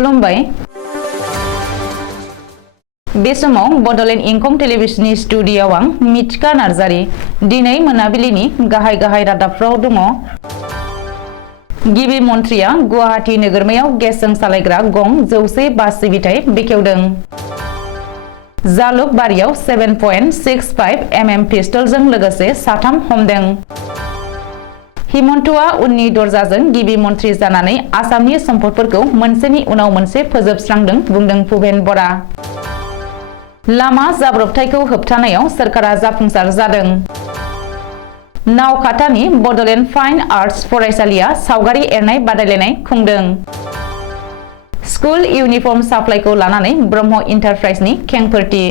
खुलुमबाय बे समाव बडलेण्ड इंखं टेलिभिजननि स्टुडिय'आव आं मिथिका नार्जारी दिनै मोनाबिलिनि गाहाय रादाबफ्राव दङ। गिबि मन्थ्रिया गुवाहाटी नोगोरमायाव गेसजों सालायग्रा गं 100 बास सिबिथाय बेखेवदों। जालुकबारियाव 7.65 mm पिस्तलजों लोगोसे साथाम हमदों। हिमन्तआ उननि दरजाजों गिबि मन्थ्रि जानानै आसामनि सम्पदफोरखौ मोनसेनि उनाव मोनसे फोजोबस्रांदों बुंदों भुपेन बरा। लामा जाब्रबथायखौ होबथानायाव सोरखारा जाफुंसार जादों। नावकाटानि बडलेण्ड फाइन आर्ट्स फरायसालिया सावगारि एरनाय बादायलायनाय खुंदों। स्कुल इउनिफर्म साप्लाइखौ लानानै ब्रह्म इन्टारप्राइजनि खेंफोरथि।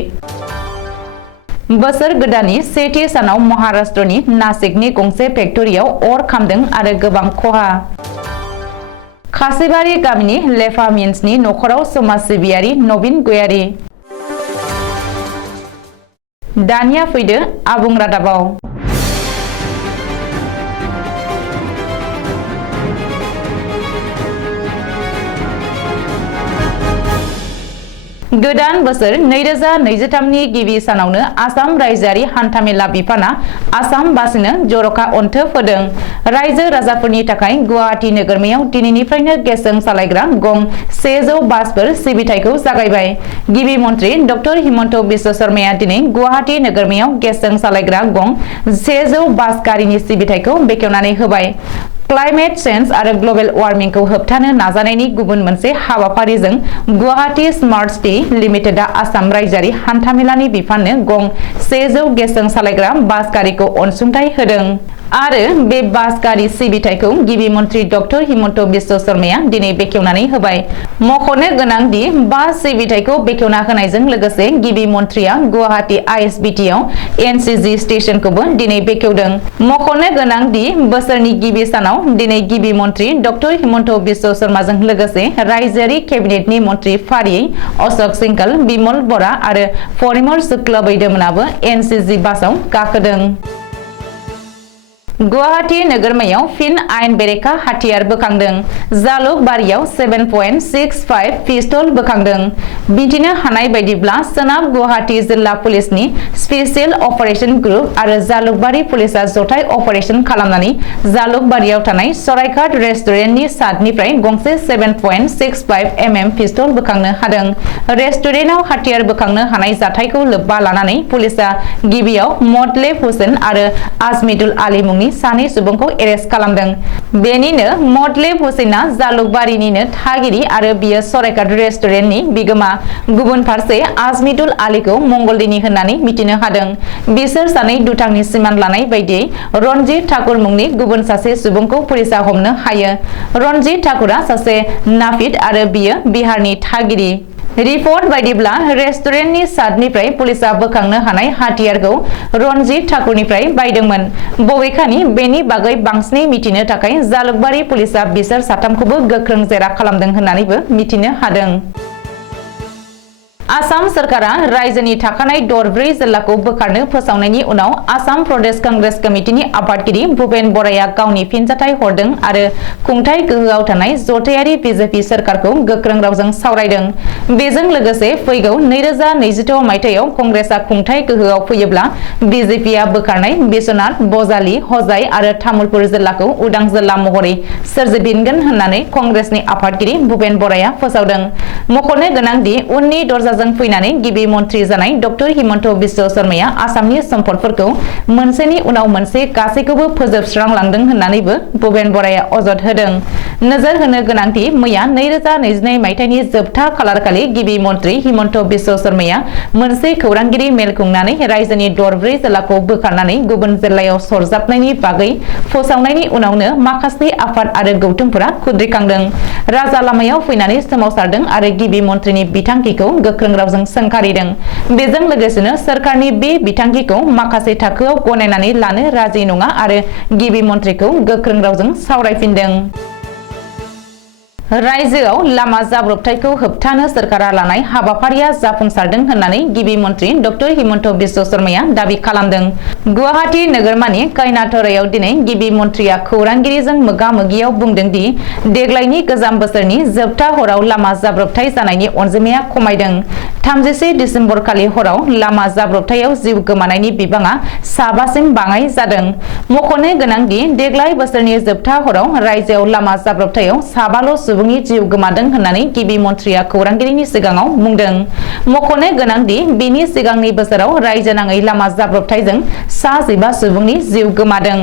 बोसोर गोदाननि सेथि सानाव महाराष्ट्रनि नासिकनि गंसे फेक्टरियाव अर खामदों आरो गोबां खहा। खासिबारि गामिनि लेफा मिन्सनि नखराव समाज सिबियारि नवीन गयारी। दानिया फैदो आबुं रादाबाव। गोदान बोसोर 2023 नि गिबि सानावनो आसाम रायजोआरि हान्थामेला बिफाना आसामबासिनो जर'खा अनथोब होदों। रायजो राजाफोरनि थाखाय गुवाहाटी नोगोरमायाव दिनैनिफ्रायनो गेसजों सालायग्रा गं 100 बासफोर सिबिथायखौ जागायबाय। गिबि मन्थ्रि डक्टर हिमन्त बिश्व शर्माया दिनै गुवाहाटी नोगोरमायाव गेसजों सालायग्रा गं 100 बास गारिनि सिबिथायखौ बेखेवनानै होबाय। क्लाइमेट चेन्ज आरो ग्लबेल वार्मिंखौ होबथानो नाजानायनि गुबुन मोनसे हाबाफारिजों गुवाहाटी स्मार्ट सिटी लिमिटेडआ आसाम रायजोआरि हान्थामेलानि बिफाननो गं 100 गेसजों सालायग्रा बास गारिखौ अनसुंथाइ होदों आरो बे बास गारि सिबिथायखौ गिबि मन्थ्रि डक्टर हिमन्त बिश्व शर्माया दिनै बेखेवनानै होबाय। मख'नो गोनां दि बास सिबिथायखौ बेखेवना होनायजों लोगोसे गिबि मन्थ्रिया गुवाहाटी आइएसबिटि आव एनसिजि स्टेशनखौबो दिनै बेखेवदों। मख'नो गोनां दि बोसोरनि गिबि सानाव दिनै गिबि मन्थ्रि डक्टर हिमन्त बिश्व शर्माजों लोगोसे रायजोआरि केबिनेटनि मन्थ्रि फारियै अशोक सिंघल, बिमल बरा आरो परिमल शुक्ल बैद्यमोनाबो एनसिजि बासआव गाखोदों। गुवाहाटी नोगोरमायाव फिन आयेन बेरेखा हाथियार बोखांदों। जालुकबारियाव 7.65 पिस्तल बोखांदों। मिथिनो हानाय बायदिब्ला सोनाब गुवाहाटी जिल्ला पुलिसनि स्पेसियेल अपारेशन ग्रुप आरो जालुकबारि पुलिसआ जथाय अपारेशन खालामनानै जालुकबारियाव थानाय सरायघाट रेस्टुरेन्टनि सादनिफ्राय गंसे 7.65 mm पिस्तल बोखांनो हादों। रेस्टुरेन्टआव हाथियार बोखांनो हानाय जाथायखौ लोब्बा लानानै पुलिसआ गिबियाव मटलेब हुसेन आरो आजमिदुल आली मुंनि सानै सुबुंखौ एरेस्ट खालामदों। बेनिनो मटलेब हुसेना जालुकबारिनिनो थागिरि आरो बियो सरायघाट रेस्टुरेन्टनि बिगोमा। गुबुन फारसे आजमिदुल आलीखौ मंगलदैनि होननानै मिथिनो हादों। बिसोर सानै दुथांनि सिमान लानाय बायदियै रनजित ठाकुर मुंनि गुबुन सासे सुबुंखौ पुलिसआ हमनो हायो। रनजित ठाकुरा सासे नापिद आरो बियो बिहारनि थागिरि। रिपर्ट बायदिब्ला रेस्टुरेन्टनि सादनिफ्राय पुलिसआ बोखांनो हानाय हाथियारखौ रनजित ठाकुरनिफ्राय बायदोंमोन। बबेखानि बेनि बागै बांसिनै मिथिनो थाखाय जालुकबारि पुलिसआ बिसोर साथामखौबो गोख्रों जेरा खालामदों होननानैबो मिथिनो हादों। आसाम सोरखारा रायजोनि थाखानाय दरब्रै जिल्लाखौ बोखारनो फोसावनायनि उनाव आसाम प्रदेश कंग्रेस कमिटिनि आफादगिरि भुपेन बराया गावनि फिनजाथाय हरदों आरो खुंथाय गोहोआव थानाय जथायारि बिजेपि सोरखारखौ गोख्रों रावजों सावरायदों। बेजों लोगोसे फैगौ 2026 मायथाइयाव कंग्रेसआ खुंथाय गोहोआव फैयोब्ला बिजेपिआ बोखारनाय बिश्वनाथ, बजालि, हजाई आरो तामुलपुर जिल्लाखौ उदां जिल्ला महरै सोरजिफिनगोन होननानै कंग्रेसनि आफादगिरि भुपेन बराया फोसावदों। मख'नो गोनां दि उननि दरजा जों फैनानै गिबि मन्थ्रि जानाय डक्टर हिमन्त बिश्व शर्माया आसामनि सम्पदफोरखौ मोनसेनि उनाव मोनसे गासैखौबो फोजोबस्रांलांदों होननानैबो भुपेन बराया अजद होदों। नोजोर होनो गोनांदि मैया 2022 मायथाइनि जोबथा खालारखालि गिबि मन्थ्रि हिमन्त बिश्व शर्माया मोनसे खौरांगिरि मेल खुंनानै रायजोनि दरब्रै जिल्लाखौ बोखारनानै गुबुन जिल्लायाव सरजाबनायनि बागै फोसावनायनि उनावनो माखासे आफाद आरो गौथुमफोरा खुद्रिखांदों। राजा लामायाव फैनानै सोमावसारदों आरो गिबि मन्थ्रिनि बिथांखिखौ गोख्रों रावजों सोंखारिदों। बेजों लोगोसेनो सोरखारनि बे बिथांखिखौ माखासे थाखोआव गनायनानै लानो राजि नङा आरो गिबि मन्थ्रिखौ गोख्रों रावजों सावरायफिनदों। रायजोआव लामा जाब्रबथायखौ होबथानो सोरखारा लानाय हाबाफारिया जाफुंसारदों होननानै गिबि मन्त्रि डक्टर हिमन्त बिश्व शर्माया दाबि खालामदों। गुवाहाटी नोगोरमानि कायनाथरायाव दिनै गिबि मन्त्रिया खौरांगिरिजों मोगा-मोगियाव बुंदों दि देग्लायनि गोजाम बोसोरनि जोबथा हराव लामा जाब्रबथाय जानायनि अनजिमाया खमायदों। 31 दिसेम्बर खालि हराव लामा जाब्रबथायाव जिउ गोमानायनि बिबाङा 7सिम बाङाइ जादों। मख'नो गोनां दि देग्लाय बोसोरनि जोबथा हराव रायजोआव लामा जाब्रबथायाव 7 सुबुंनि जिउ गोमादों होननानै गिबि मन्त्रिया खौरांगिरिनि सिगाङाव बुंदों। मख'नो गोनां दि बेनि सिगांनि बोसोराव रायजो नाङै लामा जाब्रबथायजों 15 सुबुंनि जिउ गोमादों।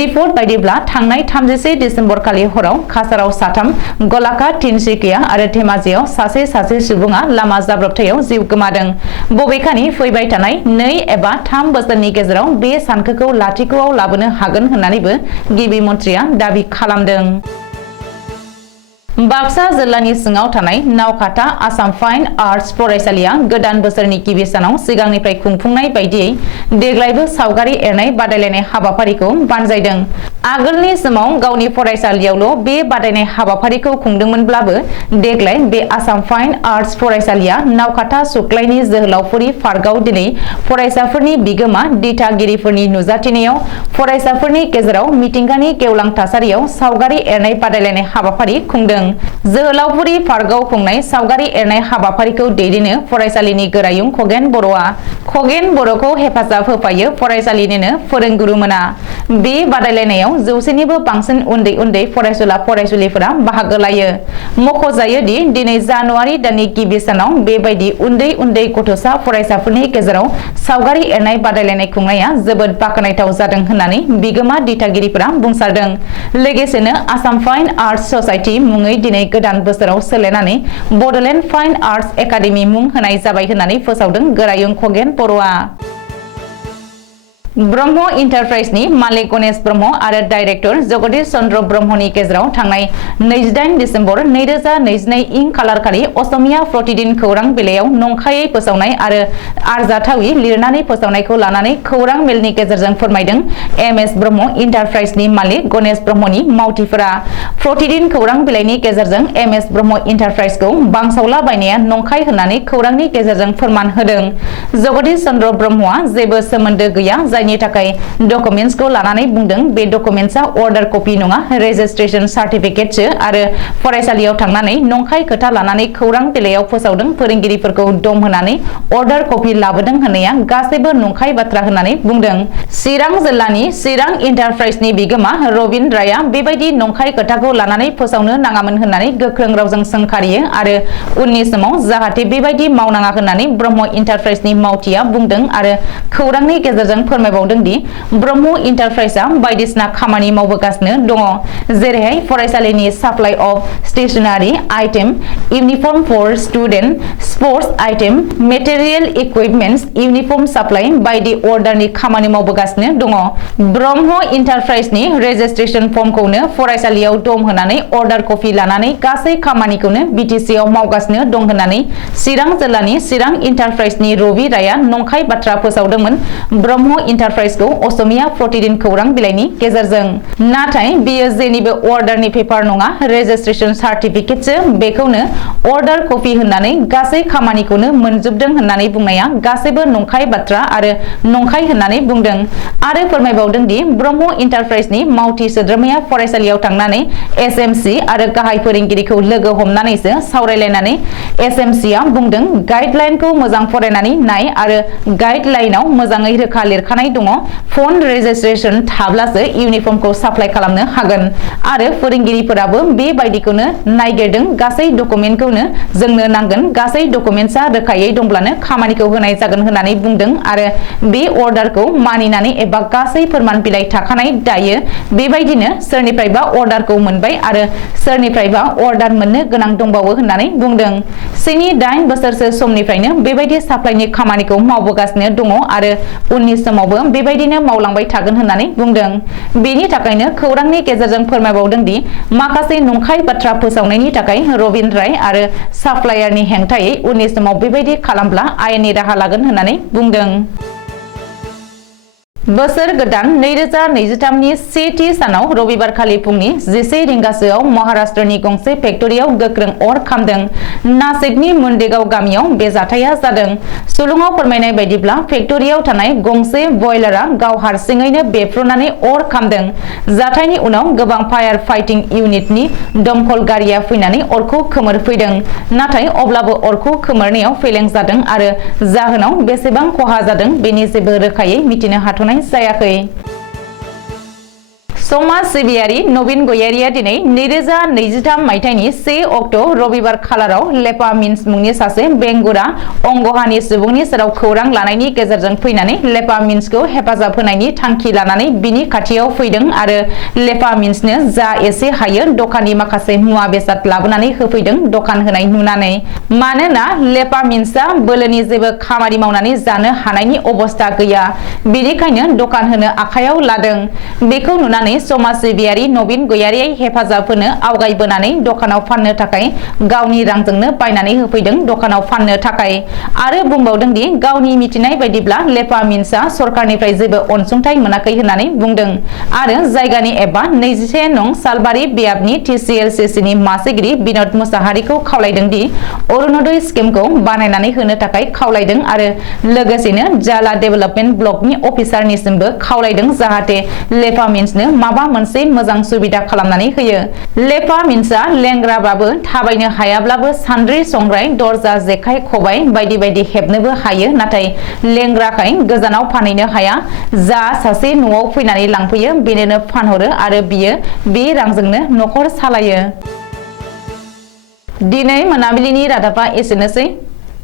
रिपर्ट बायदिब्ला थांनाय 31 दिसेम्बर खालि हराव काछाराव 3, गलाघाट, तिनसुकिया आरो धेमाजियाव सासे सुबुङा लामा जाब्रबथायाव जिउ गोमादों। बबेखानि फैबाय थानाय 2 एबा 3 बोसोरनि गेजेराव बे सानखोखौ लाथिख'आव लाबोनो हागोन होननानैबो गिबि मन्त्रिया दाबि खालामदों। बाक्सा जिल्लानि सिङाव थानाय नावकाटा आसाम फाइन आर्ट्स फरायसालिया गोदान बोसोरनि गिबि सानाव सिगांनिफ्राय खुंफुंनाय बायदियै देग्लायबो सावगारि एरनाय बादायलायनाय हाबाफारिखौ बानजायदों। आगोलनि समाव गावनि फरायसालियावल' बे बादायनाय हाबाफारिखौ खुंदोंमोनब्लाबो देग्लाय बे आसाम फाइन आर्ट्स फरायसालिया नावकाटा सुक्लायनि जोहोलावफुरि पार्कआव दिनै फरायसाफोरनि बिगोमा दिथागिरिफोरनि नुजाथिनायाव फरायसाफोरनि गेजेराव मिथिंगानि गेवलां थासारियाव सावगारि एरनाय बादायलायनाय हाबाफारि खुंदों। जोहोलावफुरि पार्कआव खुंनाय सावगारि एरनाय हाबाफारिखौ दैदेनो फरायसालिनि गोरायुं खगेन बर'आ। खगेन बर'खौ हेफाजाब होफायो फरायसालिनिनो फोरोंगुरुमोना। बे बादायलायनायाव 100निबो बांसिन उन्दै फरायसुला फरायसुलिफोरा बाहागो लायो। मख'जायो दि दिनै जानुवारि दाननि गिबि सानाव बेबायदि उन्दै गथ'सा फरायसाफोरनि गेजेराव सावगारि एरनाय बादायलायनाय खुंनाया जोबोद बाखनायथाव जादों होननानै बिगोमा दिथागिरिफोरा बुंसारदों। लोगोसेनो आसाम फाइन आर्ट्स ससाइटि मुङै दिनै गोदान बोसोराव सोलायनानै बड'लेण्ड फाइन आर्ट्स एकाडेमि मुं होनाय जाबाय होननानै फोसावदों गोरायुं खगेन बर'आ। ब्रह्म इन्टारप्राइजनि मालिक गणेश ब्रह्म आरो डाइरेक्टर जगदीश चन्द्र ब्रह्मनि गेजेराव थांनाय 28 दिसेम्बर 2022 इं खालारखालि असमिया प्रतिदिन खौरां बिलाइयाव नंखायै फोसावनाय आरो आरजाथावै लिरनानै फोसावनायखौ लानानै खौरां मेलनि गेजेरजों फोरमायदों एमएस ब्रह्म इन्टारप्राइजनि मालिक गणेश ब्रह्मनि मावथिफोरा। प्रतिदिन खौरां बिलाइनि गेजेरजों एमएस ब्रह्म इन्टारप्राइजखौ बांसावला बायनाया नंखाय होननानै खौरांनि गेजेरजों फोरमान होदों। जगदीश चन्द्र ब्रह्मआ जेबो सोमोन्दो गैया, जायनि थाखाय डकुमेन्ट्सखौ लानानै बुंदों बे डकुमेन्ट्सआ अर्डार कपि नङा, रेजिस्ट्रेशन सार्टिफिकेटसो आरो फरायसालियाव थांनानै नंखाय खोथा लानानै खौरां बिलाइयाव फोसावदों फोरोंगिरिफोरखौ दम होनानै अर्डार कपि लाबोदों होननाया गासैबो नंखाय बाथ्रा होननानै बुंदों। चिरां जिल्लानि चिरां इन्टारप्राइजनि बिगोमा रबिन रायआ बेबायदि नंखाय खोथाखौ लानानै फोसावनो नाङामोन होननानै गोख्रों रावजों सोंखारियो आरो उननि समाव जाहाथे बेबायदि मावनाङा होननानै ब्रह्म इन्टारप्राइजनि मावथिया बुंदों आरो खौरांनि गेजेरजों फोरमायबावदों दि ब्रह्म इन्टारप्राइजआ बायदिसिना खामानि मावबोगासिनो दङ, जेरैहाय फरायसालिनि supply of stationery item, uniform for student, sports item, material equipments, uniform supply बायदि अर्डारनि खामानि मावबोगासिनो दङ। ब्रह्म इन्टारप्राइजनि रेजिस्ट्रेशन फर्मखौनो फरायसालियाव दम होनानै अर्डार कपि लानानै गासै खामानिखौनो बिटिसिआव मावगासिनो दं होननानै चिरां जिल्लानि चिरां इन्टारप्राइजनि रबि रायआ नंखाय बाथ्रा फोसावदोंमोन ब्रह्म इन्टारप्राइजखौ असमिया प्रतिदिन खौरां बिलाइनि गेजेरजों। नाथाय बेयो जेनिबो अर्डारनि पेपार नङा, रेजिस्ट्रेशन सार्टिफिकेटसो, बेखौनो अर्डार कपि होननानै गासै खामानिखौनो मोनजोबदों होननानै बुंनाया गासैबो नंखाय बाथ्रा आरो नंखाय होननानै बुंदों आरो फोरमायबावदों दि ब्रह्म इन्टारप्राइजनि मावथि सोद्रोमाया फरायसालियाव थांनानै एसएमसि आरो गाहाय फोरोंगिरिखौ लोगो हमनानैसो सावरायलायनानै एसएमसिआ बुंदों गाइडलाइनखौ मोजां फरायनानै नाय आरो गाइडलाइनाव मोजाङै रोखा लिरखानाय दङ, फन रेजिस्ट्रेशन थाब्लासो इउनिफर्मखौ साप्लाइ खालामनो हागोन आरो फोरोंगिरिफोराबो बेबायदिखौनो नायगिरदों। गासै डकुमेन्टखौनो जोंनो नांगोन, गासै डकुमेन्ट्सआ रोखायै दंब्लानो खामानिखौ होनाय जागोन होननानै बुंदों आरो बे अर्डारखौ मानिनानै एबा गासै फोरमान बिलाइ थाखानाय दायो बेबायदिनो सोरनिफ्रायबा अर्डारखौ मोनबाय आरो सोरनिफ्रायबा अर्डार मोननो गोनां दंबावो होननानै बुंदों। 7-8 बोसोरसो समनिफ्रायनो बेबायदि साप्लाइनि खामानिखौ मावबोगासिनो दङ आरो उननि समावबो बेबायदिनो मावलांबाय थागोन होननानै बुंदों। बेनि थाखायनो खौरांनि गेजेरजों फोरमायबावदों दि माखासे नंखाय बाथ्रा फोसावनायनि थाखाय रबिन राय आरो साप्लायारनि हेंथायै उननि समाव बेबायदि खालामब्ला आयेननि राहा लागोन होननानै बुंदों। बोसोर गोदान 2023 नि सेथि सानाव रबिबारखालि फुंनि 11 रिंगासोआव महाराष्ट्रनि गंसे फेक्टरियाव गोख्रों अर खामदों। नासिकनि मुन्डेगाव गामियाव बे जाथाया जादों। सुलुङाव फोरमायनाय बायदिब्ला फेक्टरियाव थानाय गंसे बयलारआ गाव हारसिङैनो बेफ्रुनानै अर खामदों। जाथायनि उनाव गोबां फायार फाइटिं इउनिटनि दमकल गारिया फैनानै अरखौ खोमोरफैदों। नाथाय अब्लाबो अरखौ खोमोरनायाव फेलें जादों आरो जाहोनाव बेसेबां खहा जादों बेनि जेबो रोखायै मिथिनो हाथ'नाय जायाखै। समाज सिबियारि नवीन गयारिया दिनै 2023 मायथाइनि 1 अक्ट' रबिबार खालाराव लेपा मिन्स मुंनि सासे बेंगुरा अंगहानि सुबुंनि सेराव खौरां लानायनि गेजेरजों फैनानै लेपा मिन्सखौ हेफाजाब होनायनि थांखि लानानै बिनि खाथियाव फैदों आरो लेपा मिन्सनो जा एसे हायो दखाननि माखासे मुवा बेसाद लाबोनानै होफैदों दखान होनाय नुनानै। मानोना लेपा मिन्सआ बोलोनि जेबो खामानि मावनानै जानो हानायनि अबस्था गैया, बेनिखायनो दखान होनो आखायाव लादों। बेखौ नुनानै समाज सिबियारि नवीन गयारिया हेफाजाब होनो आवगायबोनानै दखानाव फाननो थाखाय गावनि रांजोंनो बायनानै होफैदों दखानाव फाननो थाखाय आरो बुंबावदों दि गावनि मिथिनाय बायदिब्ला लेपा मिन्सआ सरकारनिफ्राय जेबो अनसुंथाइ मोनाखै होननानै बुंदों आरो जायगानि एबा 21 नं सालबारि बियाबनि TCLCCनि मासिगिरि बिनोद मुसाहारिखौ खावलायदों दि अरुणोदय स्किमखौ बानायनानै होनो थाखाय खावलायदों आरो लोगोसेनो जाला डेभेलपमेन्ट ब्लकनि अफिसारनिसिमबो खावलायदों जाहाथे लेपा मिन्सनो माबा मोनसे मोजां सुबिदा खालामनानै होयो। लेपा मिन्सआ लेंग्राबाबो थाबायनो हायाब्लाबो सान्द्रि संग्राय दरजा जेखाइ खबाइ बायदि बायदि हेबनोबो हायो, नाथाय लेंग्राखाय गोजानाव फानहैनो हाया। जा सासे न'आव फैनानै लांफैयो बेनोनो फानहरो आरो बियो बे रांजोंनो न'खर सालायो। दिनै मोनाबिलिनि रादाबा एसेनोसै।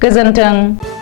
गोजोन्थों।